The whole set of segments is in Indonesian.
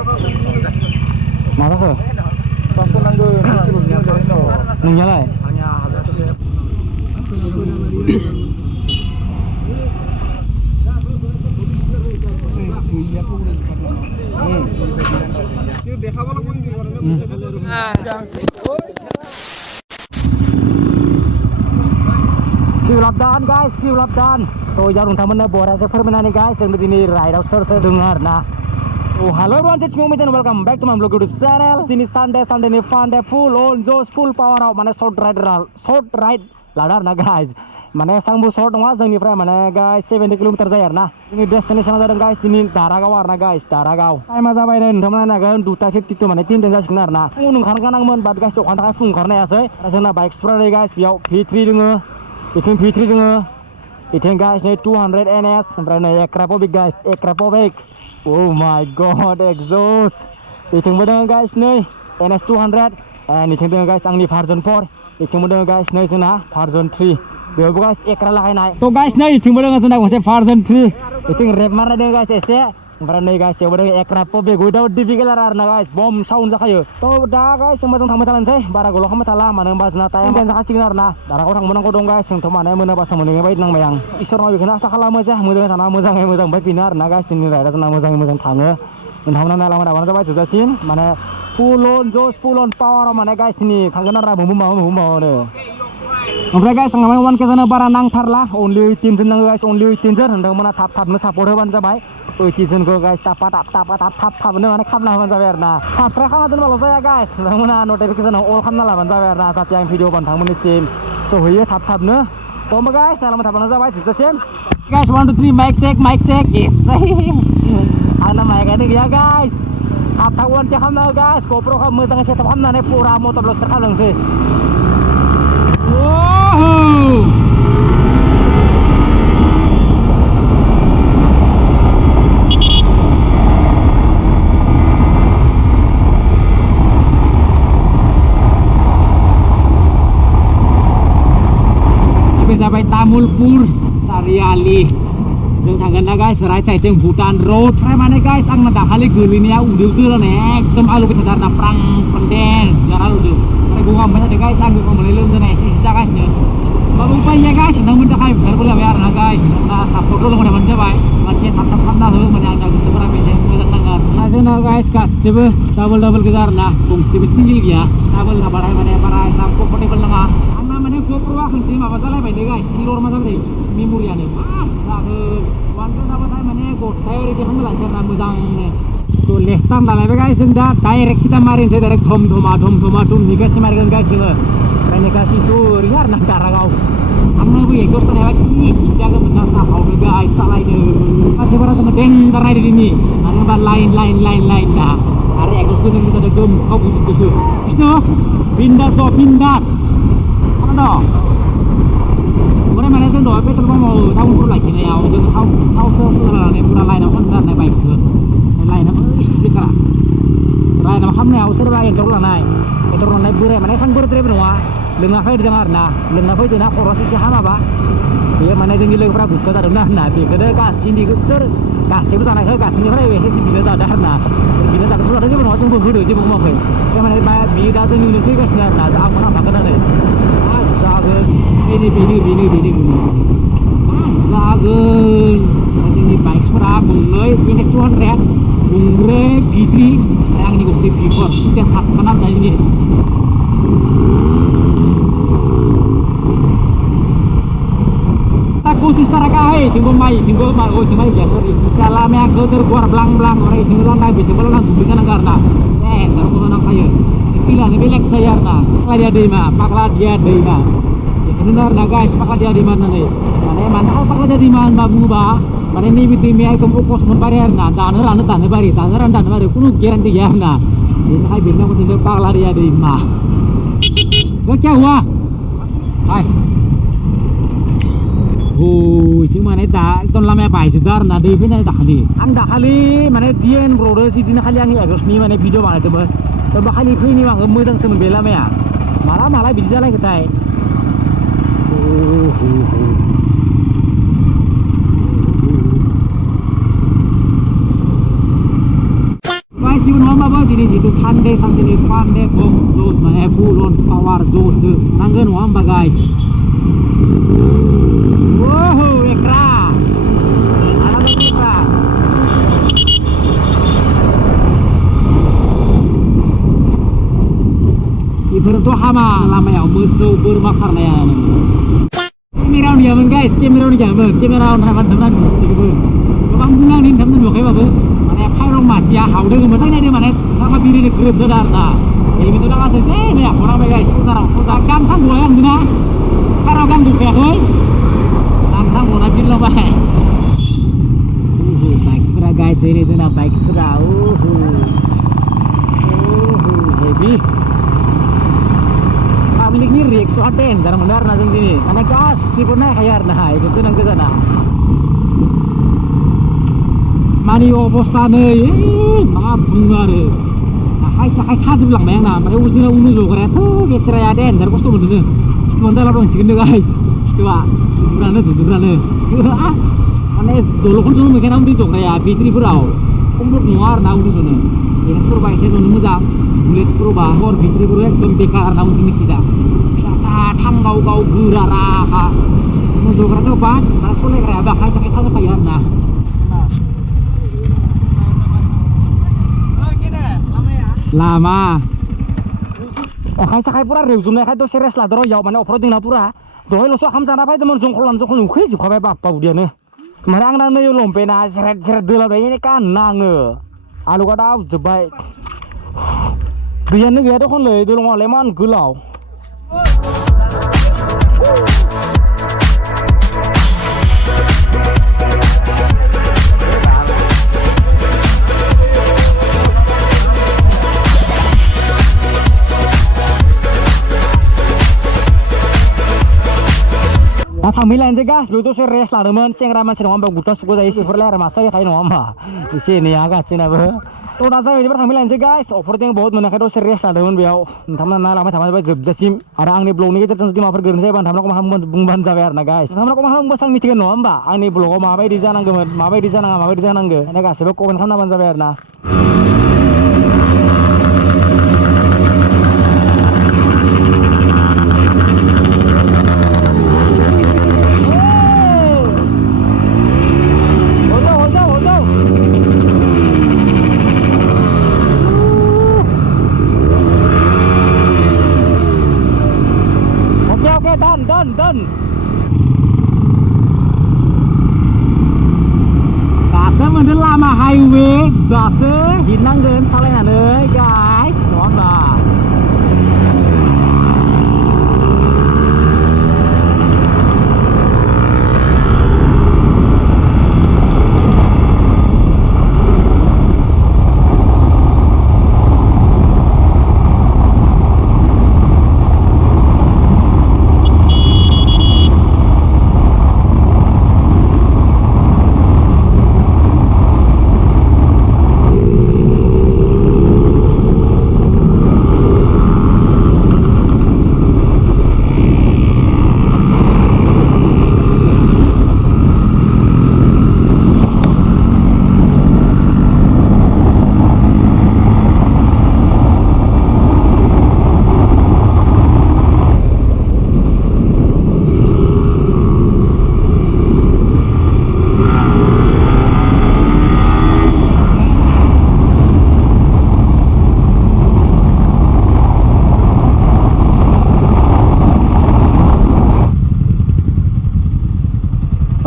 Mana ke? Pasal nanggung. Nungnya lah. Hanya habis siap. Kiulabdan guys, kiulabdan. So jarung taman na bora sa permainan ni guys yang begini ride out ser dengar nah. Oh hello everyone, it's me and welcome back to my vlog YouTube channel. Ini Sunday ni fun day full on Josh full power out mana short ride ladar na guys. Mana sangbu short nggak jangan frame mana guys 70 km jayar nah. Ini destination ada guys ini Daragao warna guys Daragao. Time aja bayar teman naga 250 mana 3 jam sekitar nah. Unung karena mon bad guys orang tak fung karena ya sih. Rasanya bike explorer guys biau P3 dengar. Itu P3 dengar. Itu guys ini 200 NS sampai nih Krapovic guys Krapovic. Oh my god exhaust. Itu mudah guys nih NS 200 and itu guys ang ni version 4. Itu mudah guys nih sana version 3. Dua guys ekra lah naik. So guys nih itu mudah sana guys version 3. Itu rep marah deh guys ese. Sampai nih guys ya mudah Krapovic without difficult arna guys bomb sound zakaya. So dah guys semua tentang matalan saya bara golok matalah mana bahas nata yang dan sakasi arna. Darah orang menang kodong guys yang teman yang mana bahasa mendengar baik nang mayang. Isor nabi kena sakala mejah mudah sana mejang baik pinar nah guys ini rada sana mejang tangga. Entah mana lama dah mana coba jelasin mana full on Josh full on power mana guys ini kangen arah mau deh. Oke guys, ngamai wan kesana bara nang tarlah only 18 jen guys only 18 jen hendang mana tap nu support ban jabai. 18 jen go guys tap bener mana kamlah ban jabai na. Subscribe kan atun balo saya guys. Hendang mana notification all kamna lah ban jabai na saat yang video ban thang muni sim. So hiye tap nu. To guys, salam tap ban jabai jita sim. Guys 1 2 3 mic check. Yes. Ana mic ada ya guys. Tap wan kamna guys. GoPro kam mejang setup kamna ne pura motor blog sekali sih. Wow. Sampai Tamulpur Sariali जों थांगोन ना guys right side जों Bhutan road fry माने guys आं ना दाखालि गोलैनाया उदो एकदम आलु बेसादार ना प्रां पेन्देल जारा उदो फ्राय गगा मोनबाय थादों guys आं गगा मोननाय लोमजानाय एसे जागासिनो माबा उपाय गैया guys नोंथांमोन थाखाय ओंखारबोलायबाय आरो ना guys ना सापर्ट होलांबानो जाबाय मानसि थाब खालामना हो माने आंना गोसोफोरा एसे मोजां नाङो आरो जोंना guys गासिबो डाबल गोजा आरो ना गंसेबो सिंगल गैया डाबल थाबाथाय माने बारा एसां कम्फर्टेबल नाङा आंना माने GoProआ खनसे माबा जालायबाय दे guys किलर मा जाबाय मेम'रियानो मा जागोन वानखौ जाबाथाय माने गथाय ओरैबायदि खालामलांसै आरोना मोजांनो तो लेफ्टार लालायबाय guys जों दा डाइरेक्ट सिदा मारिनोसै डाइरेक्ट धम धमा निगासि मारिगोन guys जोङो ओमफ्राय निगासि ओरैनो आरोना दारागाव आंनाबो एक्जस्ट जानायबा कि जागौमोन ना साहावनो guys सालायनो मानसिफोरा जोङो डेन्जार नायदो दिनै मानो होनबा लाइन दा आरो एक्जस्ट गोनां जादों गोमखाव बुजोबदोसो बिष्णु बिन्दास mana mana जों दहाय पेट्रल पाम्पआव टाउनफोराव लाखिनायाव जों थाव सोलायनानै पुरा लाइनाव खालामनानै बाइकखौ लाइनाव स्पिकारा लाइनाव खालामनायाव सोरबा एन्टर लानाय बोराय माने एसां बोरायद्रायबो नङा लोङा फैदों आरो ना लोंना फैदों ना खर'आ एसे हामाबा बेयो माने जोंनि लोगोफ्रा गुस्सा जादोंना होनना बेखौनो गासैबो जानायखौ गासैनिफ्राय एसे बिनो जादों आरो ना बिनो जादोंथ' जादों जेबो नङा जोंबो होदो जेबो बुङाखै माने बियो दा जोंनि उनाव फैगासिनो आरो ना आंबो हाबागोन आरो जागोन बेनो जागोन जोंनि बाइक्सफोरा गंनै NS 200 गंब्रै V3 ओमफ्राय आंनि गंसे V4 सुते हाबखाना होननाय जोंनि kosis taraga hai tinggal mai ya sorry salamnya ke terkuar blang orang itu lang tinggal lang bisa nangkarna taruh ke nang kayu bilang belek sayarna pakla dia deima benar na guys pakla dia di mana nih mana pakla dia di mana babu ba mana ini bitimi ay kum ukos mun barerna tanah bari kuno garanti ya na ini hai bilang ko tindak pakla dia di mana kau क्या हुआ hai Oh, cuma mana dah, itu lama apa sih dar, nade ini nade dakhali. Ang dakhali, mana dia yang produksi di dakhali yang ini agak ni mana video mana tu ber. तो बखाली फैनि आङो मोजां सोमोन बे लामाया माला बिदि जालायखोथाय guys, sih nama apa ini itu Sunday fun deh, Jos mana full on power Jos tuh, nanggen apa guys. Wow, ekra, ada ekra. Ibarat hama lama ya, musuh bermakar ya. Kamera dia guys, kamera dia kamera teman-teman sih bang bulan ini teman-teman oke babu. Orang masih ya, hau dengan mana ini mana? Sama diri di grup saudara. Ini itu dah kasih sih ya, orang guys, saudara kan sang boleh yang mana? Kalau kan buka hoi, sang boleh bikin loh bah. Bike spray guys, ini tu nak bike spray. Heavy. Public ni react suaten, jarang benar nasi ini. Karena gas, si pun naik kayar nah, itu tu nang ke sana. Mani অবস্থা নেই মা বুঙারে খাইसा साजोबलांबाय आंना ओमफ्राय उजिना उनु जग्रायाथ' बेसराया देनजार खस्थ' मोनदों खिथुआनो दाला दंसिगोन गाइस खिथुआ जुदुरानो माने दल'खौनो जनो मोनखाया उन्दै जग्राया बेट्रिफोराव कमप्लिट नङा आरो ना उन्दै जनो एनएसफोरबा एसे जनो मोजां बुलेटफोरबा हर बेट्रिफोर एकदम बेकार आरो ना उन्दैनि सिदा फिसा थांगाव गाव गोरा राहा उनु जग्रायाथ' बा दा सलायग्रायाबा खायसा साजोबखायो आरो ना lama hai sakai pura reuzumnya kai to seres lah doro yau mana offroading lah pura dohai lo so kham sana pai temen jongkolan ukhi ju khabai bap pau dia ne marang nang ne yo lompe na seret dela bai ini kan nang alu ka dau jebai bian ne ge do khon le do long lemon gulau Thamilan je gas, begitu saya res lah teman, saya ngeraman sih nomor gutas suku dari si perler masa ya kayak nomor di sini ya gas sini apa? Tuh nasa ini berthamilan je guys, offroading बहुत mana kayak saya res lah teman biau, thamna na lama thamna baik jasim, ada angin blog ni kita tentu di maafkan gerun saya ban thamna ko maham bungban jawer na guys, thamna ko maham basang mitikan nomor, angin blog ko maafai di sana nggak, maafai di sana nggak, ini gas sebab ko ban thamna ban jawer na. Done. Gase bener lama highway, gase hinangkeun salengan euy guys, nuhun dah.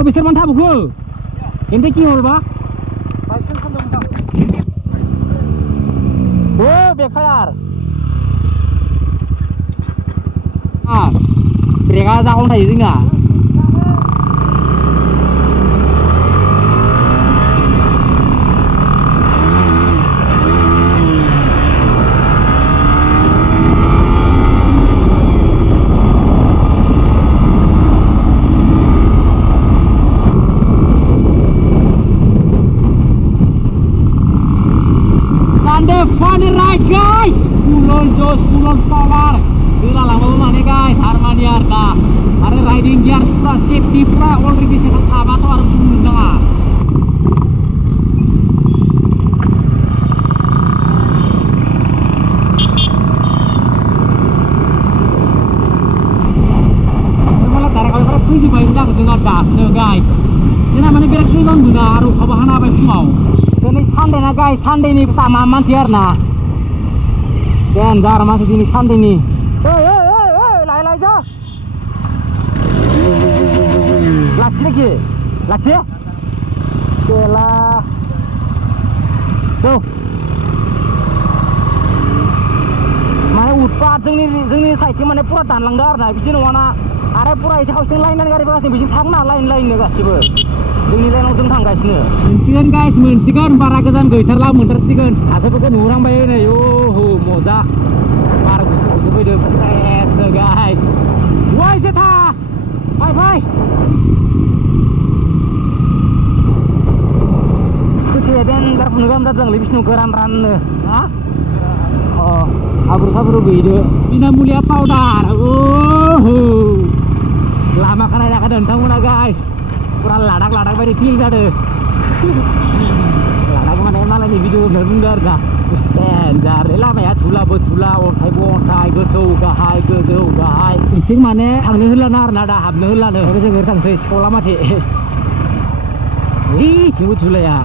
बिसोर मान थाबोखो एनते की हरबा बाइकजों खामदों मोजां ओ बेखायार ब्रेकआ जागावनो थायो जोंना Funny ride guys, Kulon Jos, Kulon Power, gila lama mana guys, Harmony Arda, ada riding gear, pura safety, pura already sehat apa tuh harus tunggu guys, Sunday ini pertama aman sih Arna. Dan jar masih ini Sunday nih. Hei, lai aja. Laksi lagi, laksi ya. Kelah. Tuh. Mana utpat जोंनि साइडथिं माने पुरा दानलांदो आरोना बिदि नङाना आरो पुरा एसे हाउसिं लाइन गारिफोरासो बिदिनो थाङोना लाइन गासिबो जोंनि लाइनाव जों थांगासिनो मोनसिगोन गाइस मोनसिगोन बारा गोजान गैथारला मोनथारसिगोन हाजोफोरखौ नुहुरांबाय नै ओहो मजा बार गुसु फैदों फ्रेसनो गाइस वै जेथा फै कुचिया देनजार फुनो गाहाम जादोंलै बिष्णु गोरान राननो हा abur-sabur gitu Bina Mulia powder lama kan ada dentang mana guys kurang ladak bari feel ada ladak mana malah ini video bener dah jar lama ya thula ontai gothौ gahai sing mane थांनो होलाना आरोना दा हाबनो होलानो जों थांसै sekolah mati ih थेवबो थुलाया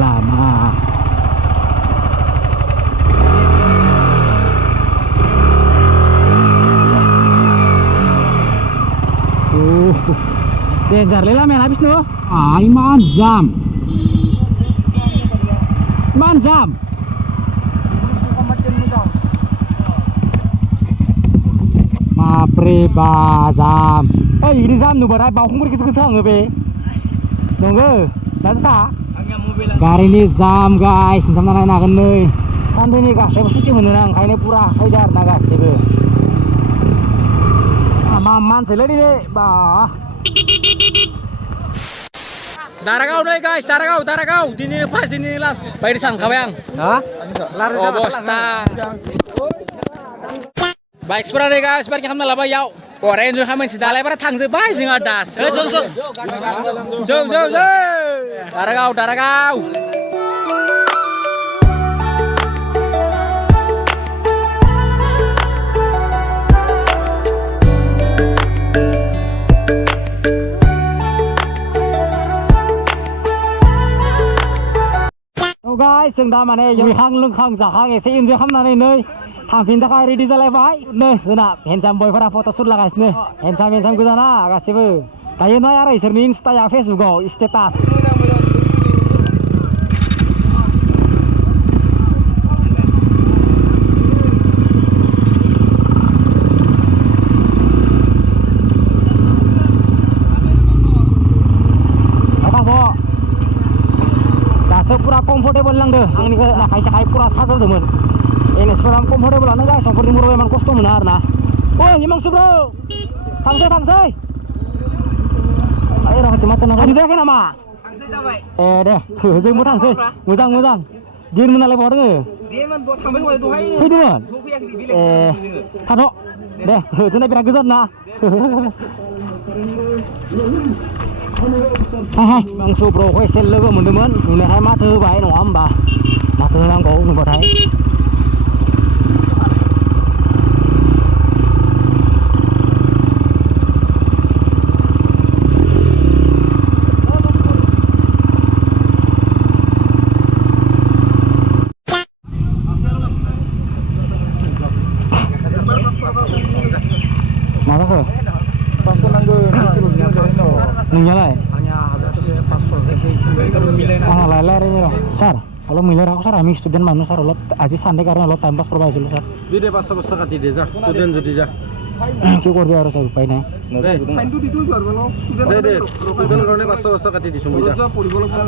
lama Dengar lela men habis tu 5 jam 5 jam Mapre bazam oh ini jam tu berai bau kumur kisah ngabe nunggu nasta Gari ini jam guys, sama naik nih. Santai nih guys, saya pasti menurang. Kayaknya pura, hajar naga sebe. Aman selesai deh, bah. Daragau nih guys, daragau. Dini pas dini las. Baik disang kawang. Hah? Oh bosta. Baik sepura nih guys, biar kita malah bayau. Orang itu kami sudah lebar tangse baik sih ngadas. Jom. Daragau. Oh guys, जों दा माने लोंखां जाखां एसे इन्जय खालामनानै नै थांफिननो थाखाय रेडि जालायबाय नै जोंना हेन्डसाम बयफोरा फट' शुट लागासिनो हेन्डसाम गोजाना गासिबो दायो नाय आरो इसोरनि इन्स्टाया फेसबुकाव status pura comfortable lang deh, ang ini nak kaisa pura saja teman. Ini sekarang comfortable lah guys, seperti murah memang kostum benar nah. Oh, emang bro, tangsai. Ayo orang kecamatan apa? Tangsai kan nama? Tangsai sampai. Deh, jadi mau tangsai, mudang. Dia mana lebar ni? Dia mana dua tambah dua hari. Hidupan. Kado. Deh, itu nak beragam nah. Hai bang Subro quay xe lơ một đứa mướn này hai má thư vậy nó ấm bà má thư đang cổ người thấy mà đó rồi nyala ya? Ini loh, Sar. Kalau miler aku Sar, kami student mana Sar, lot aja santai karena lot time pass perbaiki dulu Sar. Dia pas kati dia, student jadi jah. Cukup dia harus aku pakai nih. Pain tu itu Sar, kalau student kalau pas kati di sumber jah.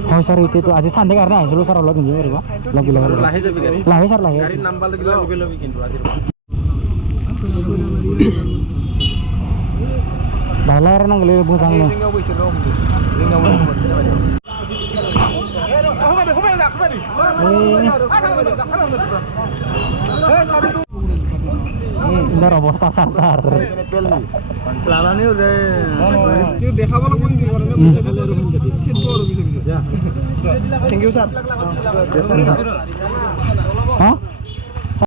Oh Sar itu aja santai karena dulu Sar lot ini berapa? Lagi. Lahi Sar. Hari nambah lagi gitu aja. Balar nang gele busangnya. Ini robot pasar. Pelanannya udah. Itu dekha bola pun di orangnya bisa. Ya. Thank you Sar. Hah?